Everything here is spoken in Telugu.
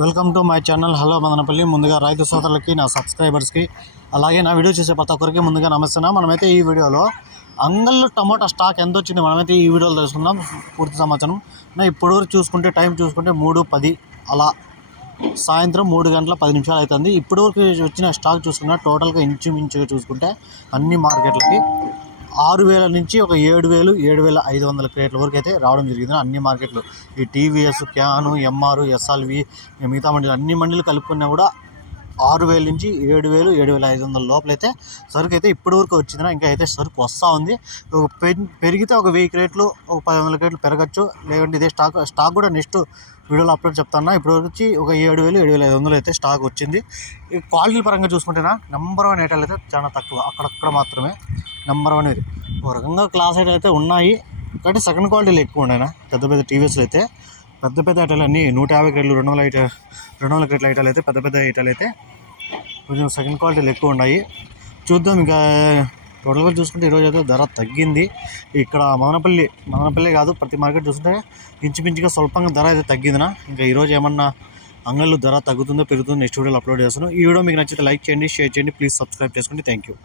Welcome to my channel. Hello Madanapalle. ముందుగా రైతు సోదరులకి నా సబ్స్క్రైబర్స్కి అలాగే నా వీడియో చూసే ప్రతి ఒక్కరికి ముందుగా నమస్తున్నా మనమైతే ఈ వీడియోలో అంగళ్ళు టమోటా స్టాక్ ఎంత వచ్చింది మనమైతే ఈ వీడియోలో తెలుసుకుందాం. పూర్తి సమాచారం. నా ఇప్పుడు వరకు చూసుకుంటే టైం చూసుకుంటే మూడు పది అలా సాయంత్రం మూడు గంటల పది నిమిషాలు అవుతుంది ఇప్పటివరకు వచ్చిన స్టాక్ చూసుకున్నా టోటల్గా ఇంచుమించుగా చూసుకుంటే అన్ని మార్కెట్లకి ఆరు వేల నుంచి ఒక ఏడు వేలు ఏడు వేల ఐదు వందల క్రేట్ల వరకు అయితే రావడం జరిగింది. అన్ని మార్కెట్లు ఈ టీవీఎస్ క్యాను ఎంఆర్ ఎస్ఆల్వి మిగతా మండలి అన్ని మండలు కలుపుకున్నా కూడా ఆరు వేల నుంచి ఏడు వేలు ఏడు వేల ఐదు వందల లోపలైతే సరుకు అయితే ఇప్పటి వరకు వచ్చింది. ఇంకా అయితే సరుకు వస్తూ ఉంది. ఒక పెరిగితే ఒక వెయ్యి క్రేట్లు ఒక పది వందల క్రేట్లు పెరగచ్చు. లేదంటే ఇదే స్టాక్ స్టాక్ కూడా నెక్స్ట్ వీడియోలో అప్లోడ్ చెప్తాను. ఇప్పుడు వచ్చి ఒక ఏడు వేలు ఏడు వేల ఐదు వందలు అయితే స్టాక్ వచ్చింది. ఈ క్వాలిటీ పరంగా చూసుకుంటేనా నెంబర్ వన్ ఐటాలు అయితే చాలా తక్కువ. అక్కడక్కడ మాత్రమే. నెంబర్ వన్ ఇది. ఒక రకంగా క్లాస్ ఎయిట్ అయితే ఉన్నాయి. కానీ సెకండ్ క్వాలిటీలు ఎక్కువ ఉన్నాయి పెద్ద పెద్ద టీవీస్లో అయితే పెద్ద పెద్ద ఐటాలు అన్నీ నూట యాభై క్రేట్లు రెండు వందల ఐట రెండు వందల క్రేట్ల ఐటాలు అయితే పెద్ద పెద్ద ఐటాలు అయితే కొంచెం సెకండ్ క్వాలిటీలు ఎక్కువ ఉన్నాయి. చూద్దాం ఇంకా టోటల్గా చూసుకుంటే ఈరోజు అయితే ధర తగ్గింది. ఇక్కడ మదనపల్లి మదనపల్లి కాదు ప్రతి మార్కెట్ చూస్తుంటే ఇంచుమించుగా స్వల్పంగా ధర అయితే తగ్గిందినా. ఇంకా ఈరోజు ఏమన్నా అంగళ్ళు ధర తగ్గుతుందో పెరుగుతుందో నెక్స్ట్ వీడియోలో అప్లోడ్ చేస్తాను. ఈ వీడియో మీకు నచ్చితే లైక్ చేయండి షేర్ చేయండి ప్లీజ్ సబ్స్క్రైబ్ చేసుకోండి థ్యాంక్ యూ